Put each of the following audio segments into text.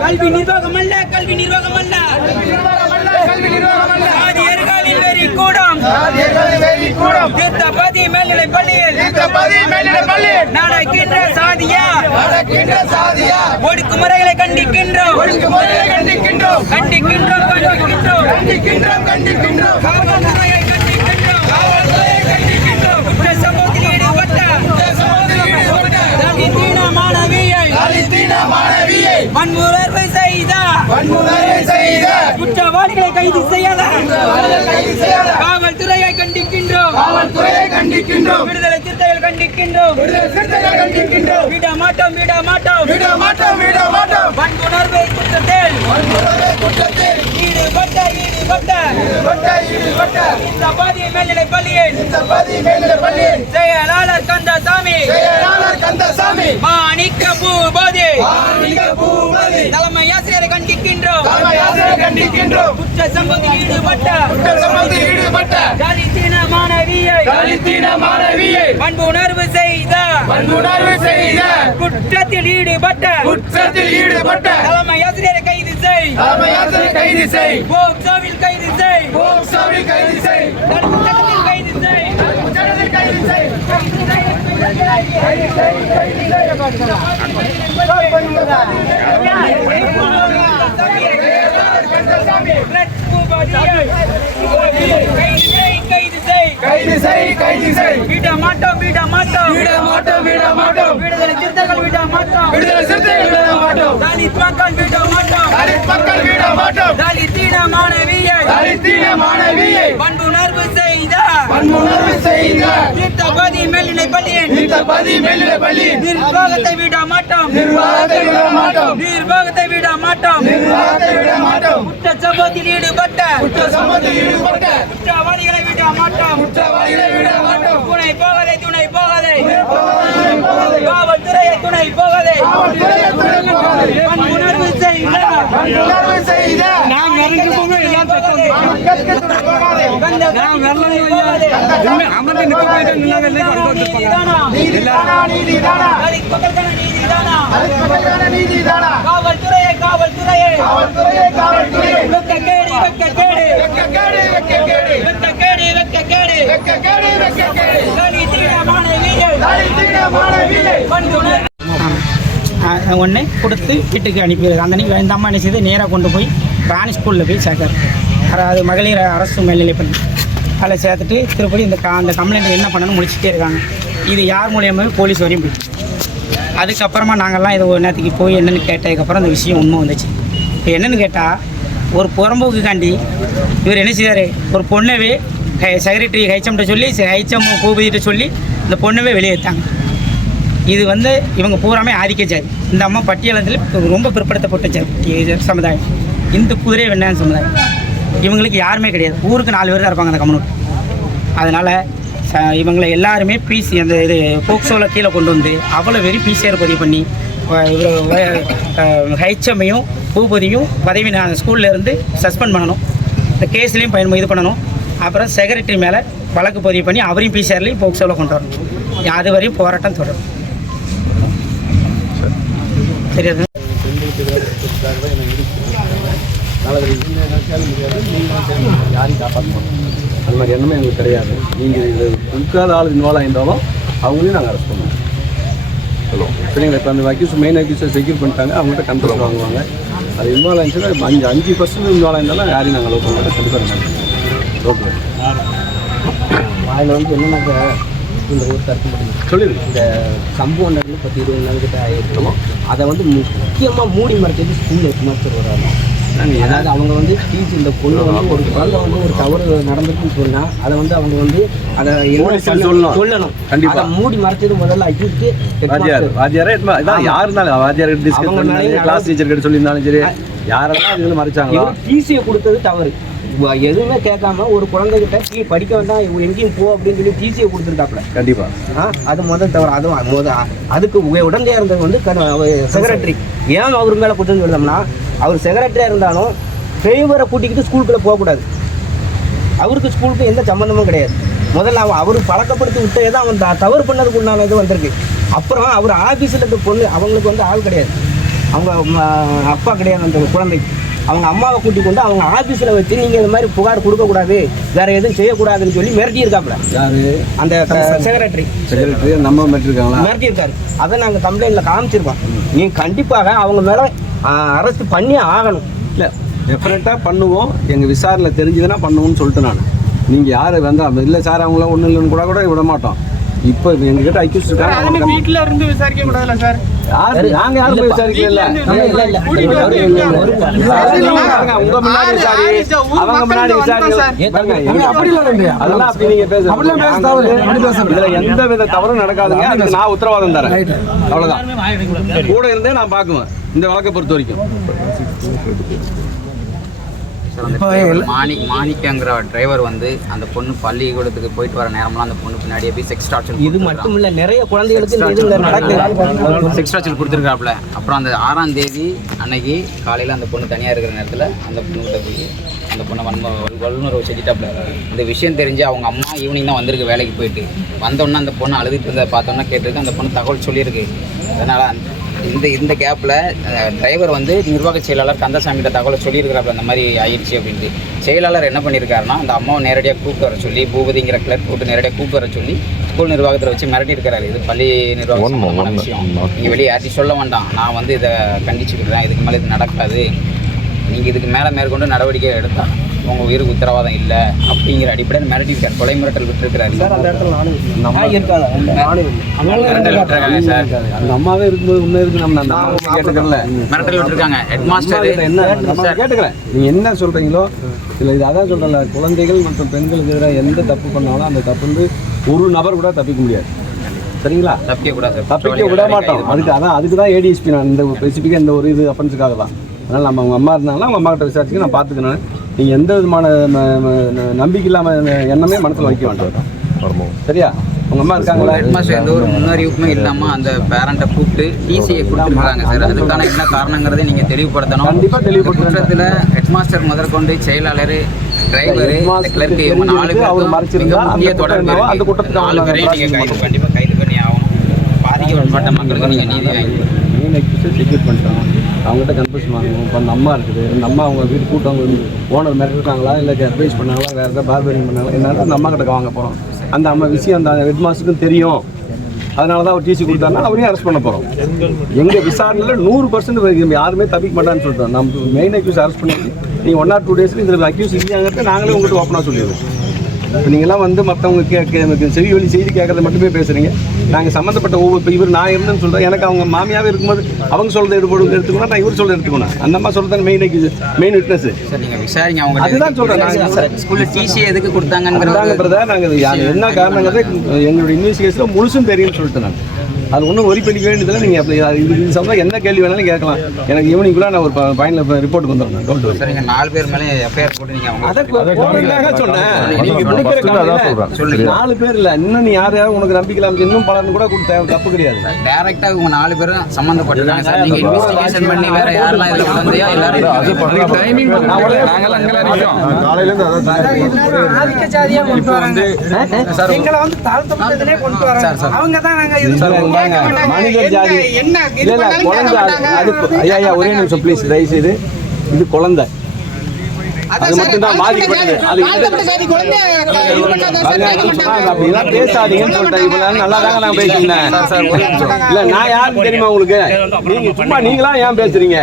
கல்வி நிர்வாகமல்ல கல்வி நிர்வாகமல்ல ஆதியர்களில் வெறி கூடம் தீர்த்தபதி மேல்நிலைப் பள்ளியில் நடக்கின்ற சாதியா ஒடுக்குமுறைகளை கண்டிக்கின்றோம் காவல்துறையை கண்டிக்கின்றோம் குற்ற சம்பவத்தில் ஈடுபட்ட மாணவியை வன்முறை செய்த குற்றவாளிகளை கைது செய்யாத காவல்துறையை கண்டிக்கின்றோம் விடுதலை சிறுத்தைகள் கண்டிக்கின்றோம் விட மாட்டோம் வன்முறை குற்றத்தில் ஈடுபட்ட இந்த பாதியை மேல்நிலைப் பள்ளியில் செயலாளர் கந்தசாமி மாணிக்க பூபதி தலைமை ஆசிரியரை கண்டிக்கின்றோம் குற்ற சம்பவத்தில் ஈடுபட்ட தலித்தின மாணவியை வன்புணர்வு செய்த குற்றத்தில் ஈடுபட்ட தலைமை ஆசிரியரை கைது செய் போக்சோவில் கைது செய் விட மாட்டோம் விடுதலை சிறுத்தைகள் விட மாட்டோம் தலித் மக்கள் விட மாட்டோம் தலித்தின மாணவியை வன்புணர்வு செய்த தீர்த்தபதி மேல்நிலைப் பள்ளியின் நிர்வாகத்தை விட மாட்டோம் குற்ற சம்பவத்தில் ஈடுபட்ட குற்றவாளிகளை விட மாட்டோம் துணை போகாதே காவல்துறையை துணை போகாதே வன்புணர்வு செய்த காவல்துறையை ஒன்று கொடுத்து வீட்டுக்கு அனுப்பிடுது. அந்த அன்றைக்கி இந்த அம்மா என்ன செய்து நேராக கொண்டு போய் ராணி ஸ்கூலில் போய் சேர்க்காரு. அது மகளிர் அரசு மேல்நிலைப்பள்ளி அதில் சேர்த்துட்டு திருப்பதி அந்த கம்ப்ளைண்ட்டை என்ன பண்ணணும்னு முடிச்சுட்டே இருக்காங்க. இது யார் மூலியமாக போலீஸ் வரையும் போயிடுச்சு. அதுக்கப்புறமா நாங்கள்லாம் இது ஒரு நேரத்துக்கு போய் என்னென்னு கேட்டதுக்கப்புறம் அந்த விஷயம் உண்மை வந்துச்சு. இப்போ என்னென்னு கேட்டால் ஒரு புறம்போக்குக்காண்டி இவர் என்ன செய்வார், ஒரு பொண்ணவே செக்ரட்டரி ஹெச்எம்கிட்ட சொல்லி ஹெச்எம் பூபதிகிட்ட சொல்லி இந்த பொண்ணவே வெளியேற்றாங்க. இது இவங்க பூராமே ஆதிக்க ஜாதி. இந்த அம்மா பட்டியலத்தில் ரொம்ப பிற்படுத்தப்பட்ட சமுதாயம், இந்த குதிரை வெண்ணான் சமுதாயம். இவங்களுக்கு யாருமே கிடையாது. ஊருக்கு 4 பேர் தான் இருப்பாங்க அந்த கம்யூனிட்டி. அதனால் இவங்களை எல்லாருமே பிசி அந்த இது போக்சோவில் கீழே கொண்டு வந்து அவ்வளோ வெறி பிசிஆர் பதிவு பண்ணி ஹெச்எம்மையும் பூபதியும் பதவி ஸ்கூலில் இருந்து சஸ்பெண்ட் பண்ணணும். இந்த கேஸ்லேயும் இது பண்ணணும். அப்புறம் செக்ரட்டரி மேலே வழக்கு பதிவு பண்ணி அவரையும் பிசிஆர்லேயும் போக்சோவில் கொண்டு வரணும். அது வரையும் போராட்டம் தொடரும். தெரியாது யாரையும் காப்பாற்றணும் அந்த மாதிரி எண்ணமே எங்களுக்கு கிடையாது. நீங்கள் இது இருக்காத ஆள் இன்வால்வ் ஆகிருந்தாலும் அவங்களையும் நாங்கள் அரெஸ்ட் பண்ணுவோம். சரிங்களா? இப்போ அந்த மெயின் அக்யூஸை செக்யூர் பண்ணிட்டாங்க. அவங்கள்ட்ட கன்ஃபர்ஸ் வாங்குவாங்க. அது இன்வால்வ் ஆகிடுச்சுன்னா 5% இன்வால்வ் ஆயிருந்தாலும் யாரையும் நாங்கள் லோக் பண்ண கண்டிப்பாக ஓகே. அதில் வந்து என்னென்னாக்கா இந்த ஒரு கருத்து மட்டும் சொல்லிடுங்க. இந்த சம்பவம் நடந்து 10-20 நாள் கிட்ட ஆகிருக்கணும். அதை வந்து முக்கியமாக மூடி மறைச்சது ஸ்கூலில் ஹெட்மாஸ்டர் வராங்க. அதாவது அவங்க வந்து டீச் இந்த பொண்ணு வந்து ஒரு குழந்தை வந்து ஒரு தவறு நடந்துருக்குன்னு சொன்னால் அதை வந்து அவங்க வந்து அதை சொல்லணும். கண்டிப்பாக மூடி மறைச்சது முதல்ல அக்யூஸ்க்கு யார் இருந்தாலும் வாத்தியார் கிளாஸ் டீச்சர் கிட்ட சொல்லியிருந்தாலும் சரி யாரெல்லாம் இதுல மறைச்சாங்களோ டிசியை கொடுத்தது தவறு. எதுவுமே கேட்காம ஒரு குழந்தைகிட்ட நீ படிக்க வேண்டாம் எங்கேயும் போ அப்படின்னு சொல்லி டிசியை கொடுத்துருக்காப்புல. கண்டிப்பாக அது முதல் தவறு. அதுவும் அதுக்கு உடந்தையாக இருந்தது வந்து செக்ரட்டரி. ஏன் அவர் மேலே குற்றம் சொல்லிட்டோம்னா அவர் செக்ரட்டரியாக இருந்தாலும் டிரைவரை கூட்டிக்கிட்டு ஸ்கூலுக்குள்ளே போகக்கூடாது. அவருக்கு ஸ்கூலுக்கு எந்த சம்மந்தமும் கிடையாது. முதல்ல அவர் பழக்கப்படுத்தி விட்டே தான் அவன் தவறு பண்ணதுக்கு உண்டான இது வந்திருக்கு. அப்புறம் அவர் ஆஃபீஸில் இருக்க பொண்ணு அவங்களுக்கு வந்து ஆள் கிடையாது. அவங்க அப்பா கிடையாது அந்த குழந்தைக்கு. அவங்க அம்மாவை கூட்டி கொண்டு அவங்க ஆஃபீஸில் வச்சு நீங்கள் இந்த மாதிரி புகார் கொடுக்கக்கூடாது, வேறு எதுவும் செய்யக்கூடாதுன்னு சொல்லி மிரட்டியிருக்காப்புல. யார்? அந்த செக்ரட்டரி நம்ம மிரட்டிருக்காங்களா? மிரட்டியிருக்காரு. அதை நாங்கள் கம்ப்ளைண்ட்டில் காமிச்சிருக்கோம். நீங்கள் கண்டிப்பாக அவங்க மேலே அரெஸ்ட் பண்ணி ஆகணும். இல்லை டெஃபினட்டாக பண்ணுவோம். எங்கள் விசாரணை தெரிஞ்சுதுன்னா பண்ணுவோம்னு சொல்லிட்டு நான். நீங்கள் யார் வந்து இல்லை சார் அவங்களாம் ஒன்றும் இல்லைன்னு கூட விட மாட்டோம். இப்போ எங்ககிட்ட அக்யூஸ் இருக்காங்க. வீட்டில் இருந்து விசாரிக்க கூடாதுல்ல சார்? நாங்க யாரும் போய் விசாரிக்கல. உங்க முன்னாடி விசாரி, அவங்க முன்னாடி அதெல்லாம் அப்படி நீங்க பேசுறது இதுல எந்த வித தவறும் நடக்காதுங்க. அதுக்கு நான் உத்தரவாதம் தரேன். அவ்வளவுதான். கூட இருந்தே நான் பாக்குவேன் இந்த வழக்கை பொறுத்த வரைக்கும். மாணிக்கங்கிற டிரைவர் வந்து அந்த பொண்ணு பள்ளிக்கூடத்துக்கு போயிட்டு வர நேரம்லாம் அந்த பொண்ணு பின்னாடியே போய் செக்ஸ் டார்ச்சர். இது மட்டும் இல்லை, நிறைய குழந்தைகளுக்கு செக்ஸ் டார்ச்சர் கொடுத்துருக்காப்புல. அப்புறம் அந்த 6ஆம் தேதி அன்னைக்கு காலையில் அந்த பொண்ணு தனியாக இருக்கிற நேரத்தில் அந்த பொண்ணுகிட்ட போய் அந்த பொண்ணை வல்லுநர்வு செஞ்சுட்டாப்புல. இந்த விஷயம் தெரிஞ்சு அவங்க அம்மா ஈவினிங் தான் வந்திருக்கு வேலைக்கு போயிட்டு. வந்தோடனே அந்த பொண்ணு அழுதுட்டு இருந்த பார்த்தோன்னா கேட்டிருக்கு. அந்த பொண்ணு தகவல் சொல்லியிருக்கு. அதனால் இந்த கேப்பில் டிரைவர் வந்து நிர்வாக செயலாளர் கந்தசாமிகிட்ட தகவலை சொல்லியிருக்கிறாப்புல அந்த மாதிரி ஆயிடுச்சு அப்படின்ட்டு. செயலாளர் என்ன பண்ணியிருக்காருன்னா அந்த அம்மாவை நேரடியாக கூப்பிட்டு வர சொல்லி பூபதிங்கிற கிளர்க் கூப்பிட்டு நேரடியாக கூப்பிட்டு வர சொல்லி ஸ்கூல் நிர்வாகத்தில் வச்சு மிரட்டியிருக்கிறாரு. இது பள்ளி நிர்வாகமான விஷயம். நீங்கள் வெளியே யார்ட்டையும் சொல்ல வேண்டாம். நான் வந்து இதை கண்டிச்சுக்கிறேன். இதுக்கு மேலே இது நடக்காது. நீங்கள் இதுக்கு மேலே மேற்கொண்டு நடவடிக்கை எடுத்தால் உங்கள் உயிருக்கு உத்தரவாதம் இல்லை அப்படிங்கிற அடிப்படையில் மிரட்டியிருக்காரு. கொலை மிரட்டல் விட்டுருக்கிறாரு சார். அந்த இடத்துல சார் அந்த அம்மாவே இருக்கும்போது முன்னே இருக்கு. நம்ம கேட்டுக்கல மிரட்டல் விட்டுருக்காங்க. ஹெட்மாஸ்டர் என்ன கேட்டுக்கிறேன். நீங்கள் என்ன சொல்கிறீங்களோ இல்லை இது அதான் சொல்கிறேன்ல. குழந்தைகள் மற்றும் பெண்களுக்கு எதிராக எந்த தப்பு பண்ணாலும் அந்த தப்பு வந்து ஒரு நபர் கூட தப்பிக்க முடியாது. சரிங்களா? தப்பிக்க விட மாட்டோம். அதுக்கு தான் ஏடிஎஸ்பி. நான் இந்த ஸ்பெசிஃபிக்காக இந்த ஒரு இது அஃபென்ஸுக்காக தான். அதனால் நம்ம அவங்க அம்மா இருந்தாங்கன்னா அவங்க அம்மா கிட்ட விசாரிச்சு நான் பார்த்துக்கணும். நீங்கள் எந்த விதமான நம்பிக்கை இல்லாமல் எண்ணமே மனசில் வைக்க வேண்டாம். சரியா? உங்கள் அம்மா இருக்காங்களா? ஹெட்மாஸ்டர் எந்த ஒரு முன்னறிவிப்புமே இல்லாமல் அந்த பேரண்ட்டை கூப்பிட்டு டிசியை கொடுத்துருக்காங்க சார். அதுக்கான என்ன காரணங்கிறதை நீங்கள் தெளிவுபடுத்தணும். கண்டிப்பாக தெளிவுபடுத்துறதுல ஹெட்மாஸ்டர் முதற்கொண்டு செயலாளர் டிரைவரு கிளர்க்கு 4 அவர் மறைச்சிருந்தா முக்கிய தொடர்பு அந்த கூட்டத்தில் 4 பேரையும் நீங்கள் கண்டிப்பாக கைது பண்ணி ஆகணும். பாதிக்கப்பட்ட மக்களுக்கு நீங்கள் நீதி வாங்கி மெயின் அக்யூஸை செக்யூர் பண்ணிட்டோம். அவங்ககிட்ட கன்ஃபர்ஸ் வாங்கணும். இப்போ அந்த அம்மா இருக்குது. அந்த அம்மா அவங்க வீட்டு கூட்டம் ஓனர் மிரட்டிருக்காங்களா இல்லை அட்வைஸ் பண்ணாங்களா வேறு ஏதாவது பார்பரிங் பண்ணாங்களா என்னன்னா அந்த அம்மா கிட்ட வாங்க போகிறோம். அந்த அம்மா விஷயம் அந்த ஹெட்மாஸ்டருக்கும் தெரியும். அதனால தான் அவர் டிசி கொடுத்தாங்கன்னா அவரையும் அரெஸ்ட் பண்ண போகிறோம். எங்கள் விசாரணையில் 100% யாருமே தப்பிக்க மாட்டான்னு சொல்லிட்டோம். நம்ம மெயின் அக்யூஸ் அரெஸ்ட் பண்ணிட்டு நீங்கள் 1 or 2 days இதில் அக்யூஸ் இல்லையாங்கிறத நாங்களே உங்கள்கிட்ட ஓப்பனாக சொல்லிடுவோம். இப்போ நீங்கள்லாம் வந்து மற்றவங்க செவி வழி செய்தி கேட்கறத மட்டுமே பேசுகிறீங்க. நாங்கள் சம்மந்தப்பட்ட இப்போ இவர் நான் இருந்தேன்னு சொல்கிறேன். எனக்கு அவங்க மாமியாவே இருக்கும்போது அவங்க சொல்கிறத எடுத்துக்கணும். நான் இவர் சொல்கிறத எடுத்துக்கணும். அந்த அம்மா சொல்கிறது மெயின் விட்னஸ். சார் நீங்கள் விசாரிங்க. அவங்க அதுதான் சொல்கிறேன். நாங்கள் ஸ்கூலில் டிசி எதுக்கு கொடுத்தாங்கங்கிறத நாங்கள் என்ன காரணங்கிறத எங்களுடைய இன்வெஸ்டிகேஷனில் முழுசும் தெரியும்னு சொல்லிட்டு நான் அது ஒன்றும் ஒரி பண்ணிக்க வேண்டியதில்லை. நீங்கள் அப்படி இது சம்பந்தம் என்ன கேள்வி வேணாலும் கேட்கலாம். எனக்கு ஈவினிங்குள்ளே நான் ஒரு ஃபைனல் ரிப்போர்ட்டுக்கு வந்துடுறேன். Don't worry. சார், நீங்கள் 4 பேர் மேலே எஃப்ஐஆர் போட்டு நீங்கள் அதை போடுறதுக்காக சொன்னேன். நீங்கள் கொடுக்குற காலையில் 4 பேர் இல்லை, இன்னும் நீ யாரையாவது உனக்கு நம்பிக்கலாம் இன்னும் பலர்னு கூட கொடுத்த தப்பு கிடையாது. டேரெக்டாக உங்கள் 4 பேரும் சம்மந்தப்பட்டிருக்காங்க சார். நீங்கள் இன்வெஸ்டிகேஷன் பண்ணி வேறு யாரெல்லாம் இதில் குழந்தையா எல்லாரும் டைமிங் காலையிலேருந்து ஆதிக்க ஜாதியா கொண்டு வராங்க. எங்களை வந்து தாழ்த்தப்பட்டதிலே கொண்டு வராங்க. அவங்க தான் நாங்க இது மனிதர் ஜாதி என்ன இல்ல குழந்தை அது ஐயா ஒரே நிமிஷம் ப்ளீஸ் தயவு செய்து. இது குழந்தை அது மட்டும்தான் பாதிக்கப்பட்டது. அது அப்படிலாம் பேசாதீங்கன்னு சொல்லிட்டேன். இவ்வளவு நல்லா தாங்க நான் பேசியிருந்தேன். இல்ல நான் யாருன்னு தெரியுமா உங்களுக்கு? நீங்க சும்மா நீங்களா ஏன் பேசுறீங்க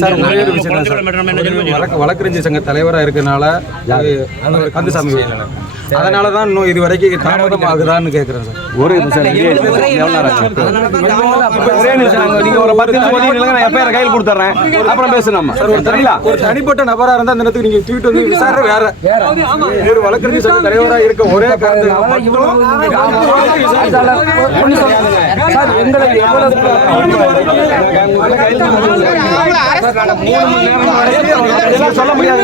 சார்? ஒரே ஒரு விஷயம் சார், வழக்கறிஞர் சங்க தலைவராக இருக்கனால கந்தசாமி அதனால தான் இன்னும் இது வரைக்கும் தாமதம் ஆகுதான்னு கேட்குறேன் சார். ஒரே நிமிஷம் ஒரே நிமிஷம் நீங்க ஒரு 10 நிமிஷம் நான் எப்போ கையில் கொடுத்துட்றேன், அப்புறம் பேசணும் சார். ஒரு தெரியல ஒரு தனிப்பட்ட நபராக இருந்தால் அந்த நேரத்துக்கு நீங்கள் தூக்கிட்டு வந்து விசாரணை வேற ஒரு வழக்கறிஞர் சங்க தலைவராக இருக்க ஒரே காரணம் சொல்ல முடியாது.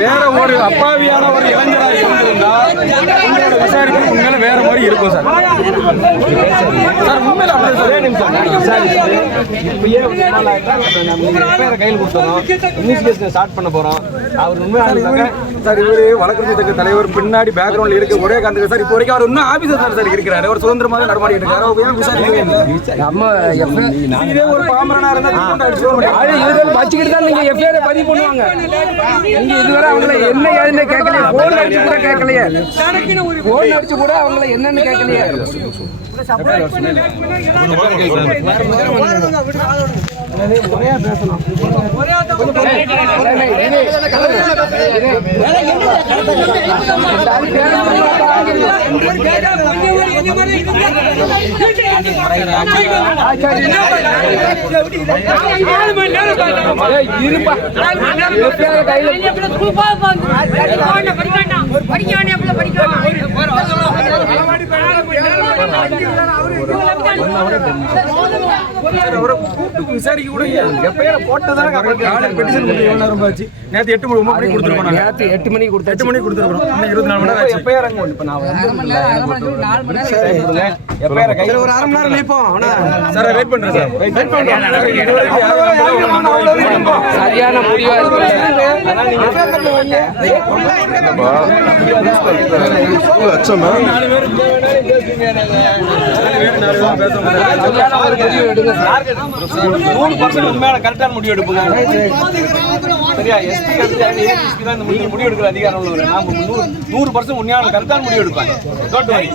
வேற ஒரு அப்பாவியான ஒரு இளைஞராக இருந்திருந்தா விசாரிப்பு உண்மையில வேற மாதிரி இருக்கும் சார். சார் உண்மையில ஒரே நிமிஷம் கையில் கொடுத்துறோம், இன்வெஸ்டிகேஷன் ஸ்டார்ட் பண்ண போறோம். அவர் உண்மையாக சார் இவரு வழக்கறிஞர் சங்க தலைவர் பின்னாடி பேக்ரவுண்ட்ல இருக்க ஒரே காரணத்துக்கு சார் இப்போ வரைக்கும் அவர் இன்னும் ஆபீசர் சார் இருக்கிறாரு. அவர் சுதந்திரமாக நடமாடிட்டு இருக்காரு. அவர் ஏன் விசாரிக்க நம்ம இதே ஒரு பாமரனா இருந்தா வச்சுக்கிட்டு தான் நீங்க எஃப்ஐஆர் பதிவு பண்ணுவாங்க. நீங்க இதுவரை அவங்கள என்ன ஏதுன்னு கேட்கலையே, போன் அடிச்சு கூட கேட்கலையே, போன் அடிச்சு கூட அவங்கள என்னன்னு கேட்கலையே. விசாரிக்க கூட எஃப்ஐஆர் போட்டதான பெட்டிஷன் கொடுத்து நேற்று 8 மணிக்கு கொடுத்துருக்கோம். நேற்று 8 மணிக்கு கொடுத்துருக்கோம். 24 மணி நேரம் எஃப்ஐஆர் அங்கே இப்போ நான் எஃப்ஐஆர் கையில் ஒரு 1/2 மணி நேரம் நிற்போம் சார். வெயிட் பண்ணுறேன் சார். வெயிட் பண்ணுறேன். சரியான முடிவாக கரெக்டான முடிவு எடுப்புங்க. சரியா? எஸ்பி தான் இந்த முடிவு எடுக்கிற அதிகாரம் உள்ளவர். நான் 100% உண்மையான கரெக்டான முடிவு எடுப்பேன். Don't worry.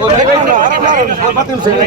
ஒரு 10 நிமிஷம்